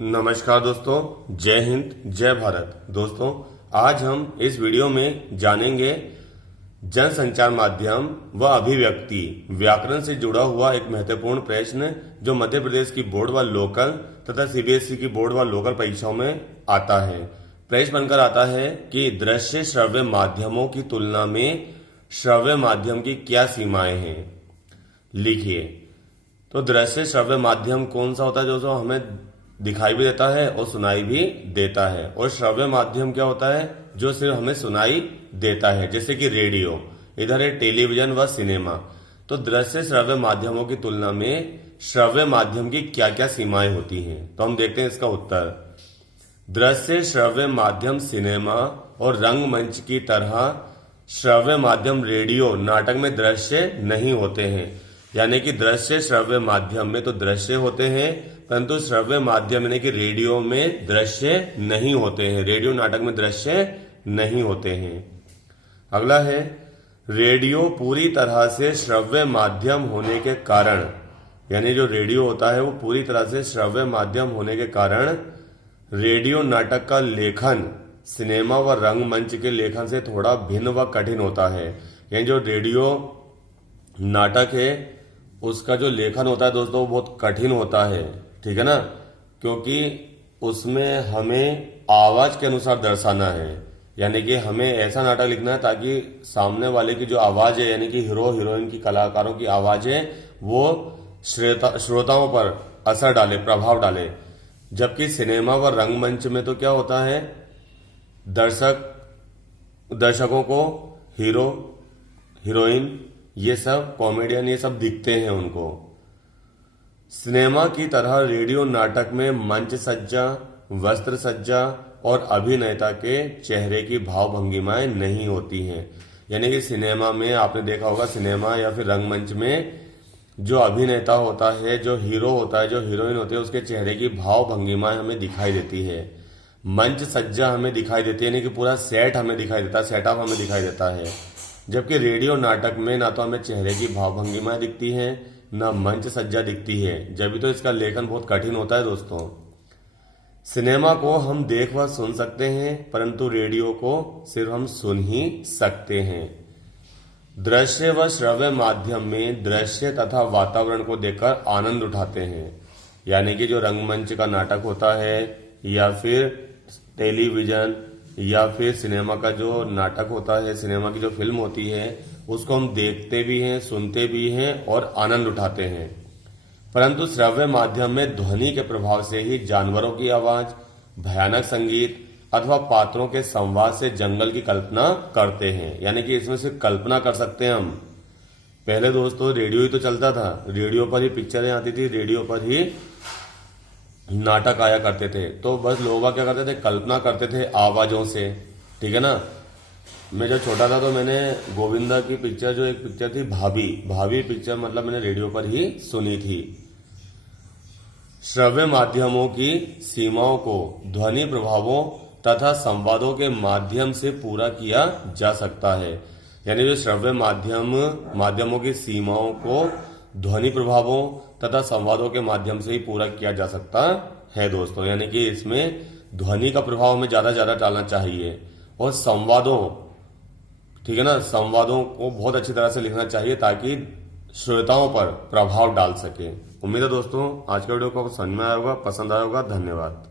नमस्कार दोस्तों, जय हिंद, जय भारत। दोस्तों, आज हम इस वीडियो में जानेंगे जनसंचार माध्यम व अभिव्यक्ति व्याकरण से जुड़ा हुआ एक महत्वपूर्ण प्रश्न जो मध्य प्रदेश की बोर्ड व लोकल तथा सीबीएसई की बोर्ड व लोकल परीक्षाओं में आता है। प्रश्न बनकर आता है कि दृश्य श्रव्य माध्यमों की तुलना में श्रव्य माध्यम की क्या सीमाएं हैं। लिखिए। तो दृश्य श्रव्य माध्यम कौन सा होता है जो हमें दिखाई भी देता है और सुनाई भी देता है, और श्रव्य माध्यम क्या होता है जो सिर्फ हमें सुनाई देता है, जैसे कि रेडियो, इधर है टेलीविजन व सिनेमा। तो दृश्य श्रव्य माध्यमों की तुलना में श्रव्य माध्यम की क्या क्या सीमाएं होती हैं, तो हम देखते हैं इसका उत्तर। दृश्य श्रव्य माध्यम सिनेमा और रंगमंच की तरह श्रव्य माध्यम रेडियो नाटक में दृश्य नहीं होते हैं। यानी कि दृश्य श्रव्य माध्यम में तो दृश्य होते हैं, परंतु श्रव्य माध्यम यानी कि रेडियो में दृश्य नहीं होते हैं। रेडियो नाटक में दृश्य नहीं होते हैं। अगला है, रेडियो पूरी तरह से श्रव्य माध्यम होने के कारण, यानी जो रेडियो होता है वो पूरी तरह से श्रव्य माध्यम होने के कारण रेडियो नाटक का लेखन सिनेमा व रंगमंच के लेखन से थोड़ा भिन्न व कठिन होता है। यानी जो रेडियो नाटक है उसका जो लेखन होता है दोस्तों वो बहुत कठिन होता है, ठीक है ना, क्योंकि उसमें हमें आवाज के अनुसार दर्शाना है। यानी कि हमें ऐसा नाटक लिखना है ताकि सामने वाले की जो आवाज है, यानी कि हीरो हीरोइन की, कलाकारों की आवाज है, वो श्रोताओं पर असर डाले, प्रभाव डाले। जबकि सिनेमा व रंगमंच में तो क्या होता है, दर्शकों को हीरो हीरोइन, ये सब कॉमेडियन, ये सब दिखते हैं उनको। सिनेमा की तरह रेडियो नाटक में मंच सज्जा, वस्त्र सज्जा और अभिनेता के चेहरे की भाव भंगिमाएं नहीं होती हैं। यानी कि सिनेमा में आपने देखा होगा, सिनेमा या फिर रंगमंच में जो अभिनेता होता है, जो हीरो होता है, जो हीरोइन होती है, उसके चेहरे की भाव भंगिमाएं हमें दिखाई देती है। मंच सज्जा हमें दिखाई देती है, यानी कि पूरा सेट हमें दिखाई देता है, सेटअप हमें दिखाई देता है। जबकि रेडियो नाटक में ना तो हमें चेहरे की भाव भंगिमाएं दिखती हैं, ना मंच सज्जा दिखती है, जब भी तो इसका लेखन बहुत कठिन होता है दोस्तों। सिनेमा को हम देख व सुन सकते हैं, परंतु रेडियो को सिर्फ हम सुन ही सकते हैं। दृश्य व श्रव्य माध्यम में दृश्य तथा वातावरण को देखकर आनंद उठाते हैं। यानी कि जो रंगमंच का नाटक होता है या फिर टेलीविजन या फिर सिनेमा का जो नाटक होता है, सिनेमा की जो फिल्म होती है, उसको हम देखते भी हैं, सुनते भी हैं और आनंद उठाते हैं। परंतु श्रव्य माध्यम में ध्वनि के प्रभाव से ही जानवरों की आवाज, भयानक संगीत अथवा पात्रों के संवाद से जंगल की कल्पना करते हैं। यानी कि इसमें सिर्फ कल्पना कर सकते हैं हम। पहले दोस्तों रेडियो ही तो चलता था, रेडियो पर ही पिक्चरें आती थी, रेडियो पर ही नाटक आया करते थे, तो बस लोग क्या करते थे, कल्पना करते थे आवाजों से, ठीक है ना। मैं जब छोटा था तो मैंने गोविंदा की पिक्चर, जो एक पिक्चर थी भाभी पिक्चर, मतलब मैंने रेडियो पर ही सुनी थी। श्रव्य माध्यमों की सीमाओं को ध्वनि प्रभावों तथा संवादों के माध्यम से पूरा किया जा सकता है। यानी जो श्रव्य माध्यमों की सीमाओं को ध्वनि प्रभावों तथा संवादों के माध्यम से ही पूरा किया जा सकता है दोस्तों। यानी कि इसमें ध्वनि का प्रभाव हमें ज्यादा डालना चाहिए, और संवादों, ठीक है ना, संवादों को बहुत अच्छी तरह से लिखना चाहिए ताकि श्रोताओं पर प्रभाव डाल सके। उम्मीद है दोस्तों आज का वीडियो को समझ में आया होगा, पसंद आया होगा। धन्यवाद।